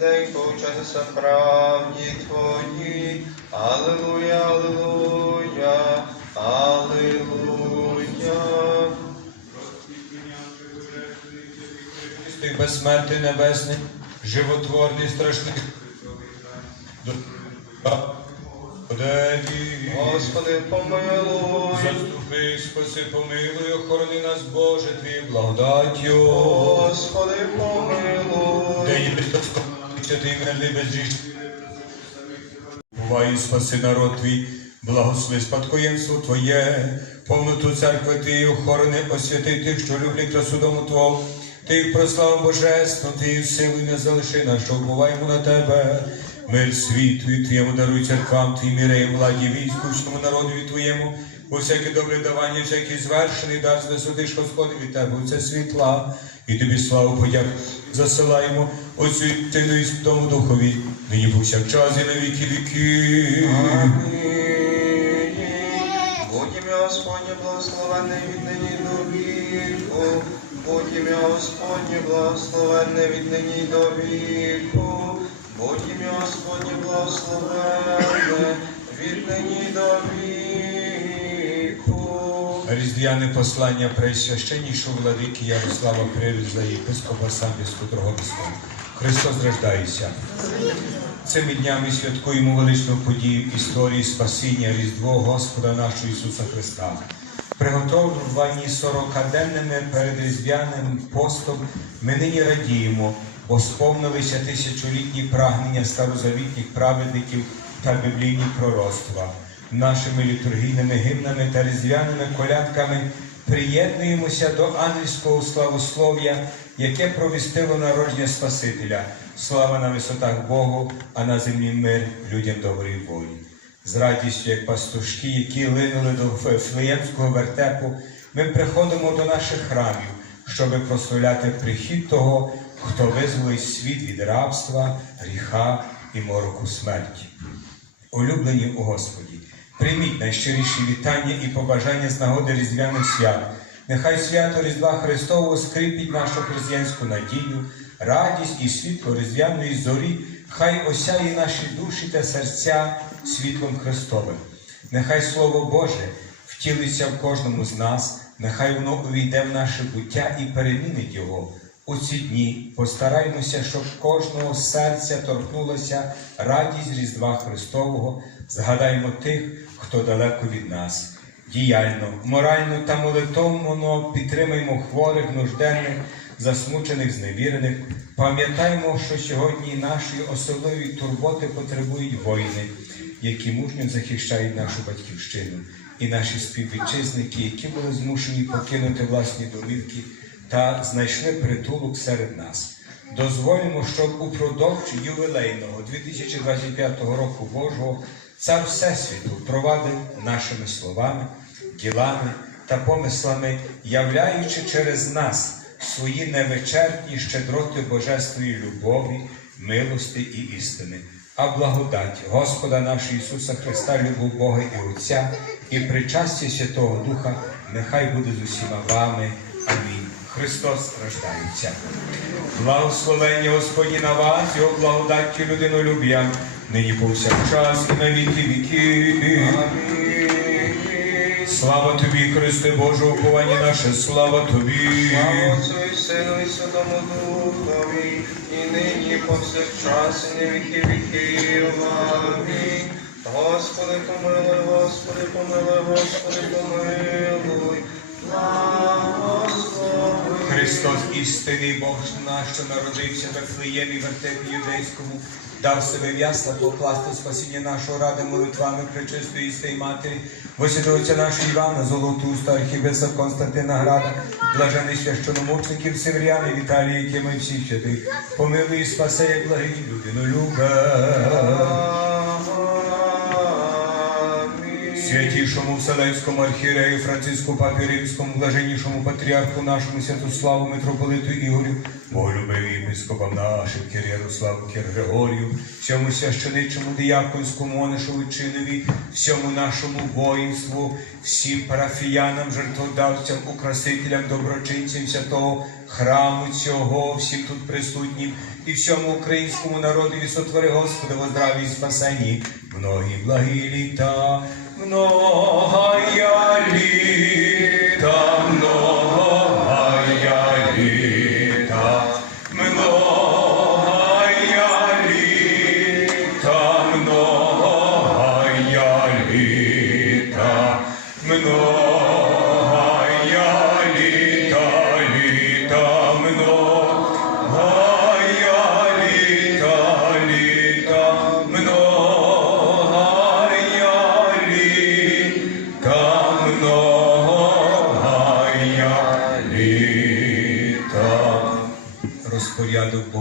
за правді Твої. Аллилуйя, аллилуйя, аллилуйя. Ти безсмертний небесний, животворний, страшний. Господи, Господи, помилуй. заступи, спаси, помилуй, охорони нас, Боже, Твій благодаттю. Господи, помилуй. День бездосконний, святий мирний безрічний. Бувай, спаси народ твій, благослови спадкоємство Твоє, повноту церкви Ти, охорони, освяти тих, що люблять красу дому Твого. Ти прослав божество, Ти силу не залиши нас, що вбуваємо на Тебе. Мир світу і Твоєму даруй церквам, Твій міре і владі війську, всьому народові Твоєму, у всяке добре давання, всякий звершений дар з висоти, що сходить від Тебе, у це світла, і Тобі славу подяк засилаємо Отцю і Сину і Святому Духові, нині повсякчас і на віки віки. Будь ім'я Господнє благословенне від нині до віку. Будь ім'я Господнє благословенне від нині до віку. Будь ім'я Господнє благословенне від нині до віку. Різдвяне послання пресвященнішого владики Ярослава Приріза єпископа Самбірського. Христос рождається. Цими днями святкуємо величну подію історії спасіння Різдво Господа нашого Ісуса Христа. Приготовлені сорокаденними перед різдвяним постом ми нині радіємо, бо сповнилися тисячолітні прагнення старозавітніх праведників та біблійні пророцтва. Нашими літургійними гімнами та різдвяними колядками приєднуємося до ангельського славослов'я, яке провістило народження Спасителя. Слава на висотах Богу, а на землі мир людям доброї волі. З радістю, як пастушки, які линули до Флеємського вертепу, ми приходимо до наших храмів, щоби прославляти прихід того, хто визволить світ від рабства, гріха і мороку смерті. Улюблені у Господі, прийміть найщиріші вітання і побажання з нагоди різдвяних свят. Нехай свято Різдва Христового скріпить нашу християнську надію, радість і світло різдвяної зорі, хай осяє наші душі та серця світлом Христовим. Нехай Слово Боже втілиться в кожному з нас, нехай воно увійде в наше буття і перемінить його. У ці дні постараймося, щоб кожного серця торкнулася радість Різдва Христового. Згадаймо тих, хто далеко від нас. Діяльно, морально та молитовно підтримаймо хворих, нужденних, засмучених, зневірених. Пам'ятаймо, що сьогодні нашої особливої турботи потребують воїни, які мужньо захищають нашу батьківщину, і наші співвітчизники, які були змушені покинути власні домівки та знайшли притулок серед нас. Дозволимо, щоб упродовж ювілейного 2025 року Божого Цар Всесвіту провадив нашими словами, ділами та помислами, являючи через нас свої невичерпні щедроти божественної любові, милости і істини. А благодать Господа нашого Ісуса Христа, любов Бога і Отця, і причастя Святого Духа нехай буде з усіма вами. Амінь. Христос рождається. Благословення Господні на вас, Його благодаттю людинолюб'я, нині повсякчас і на віки віки. Слава тобі, Христе Боже, уповання наше, слава тобі. Слава Отцю і Сину і Святому Духові, і нині повсякчас, і на віки віків. Амінь. Господи, помилуй, Господи, помилуй, Господи, помилуй. Благослови. Христос, істинний Бог наш, що народився в Вифлеємі, вертепі юдейському, дав себе в покласти спасіння нашого ради молитвами пречистої істої матері, Висвятовиця наша Івана, Золотуста, архівеса Константина Града, блажений священомучників Северяни Віталії, які ми всіх святих, помилуй і спасе, як благий людину Амінь святішому Вселенському архірею Франциску Папі Римському, блаженнішому патріарху нашому Святославу Митрополиту Ігорю, боголюбиві єпископам нашим Кір Ярославу Кір всьому священичому діяконському онишову чинові, всьому нашому воїнству, всім парафіянам, жертводавцям, украсителям, доброчинцям святого храму цього, всім тут присутнім і всьому українському народу, і сотвори Господи, во здраві і спасенні, многі благі літа. Многая ли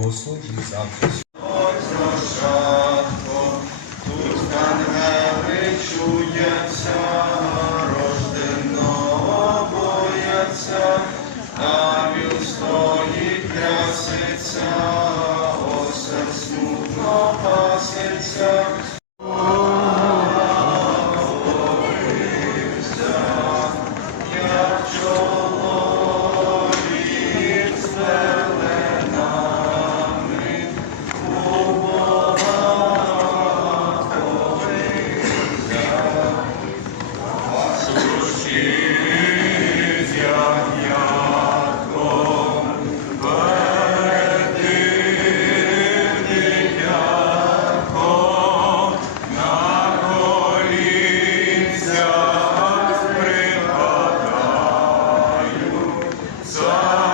os juiz Senhor.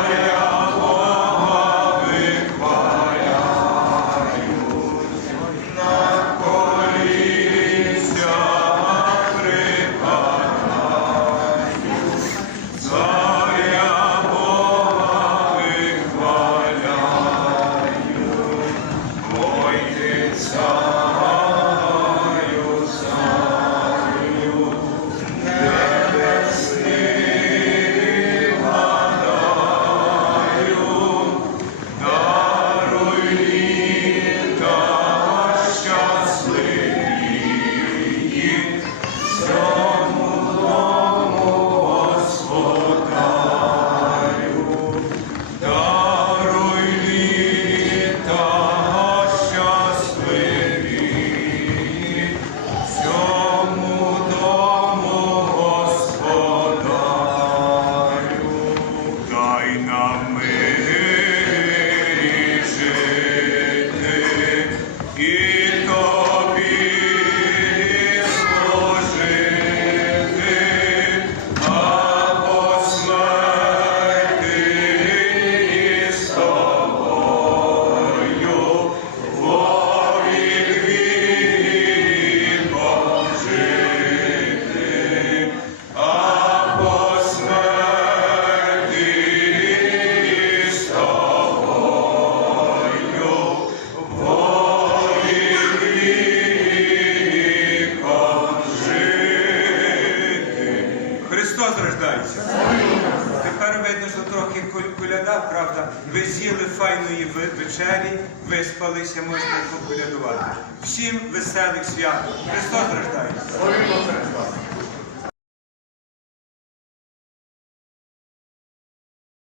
Тепер видно, що трохи коляда, правда, ви з'їли файної вечері, виспалися, можете покулядувати. Всім веселих свят. Христос рождається!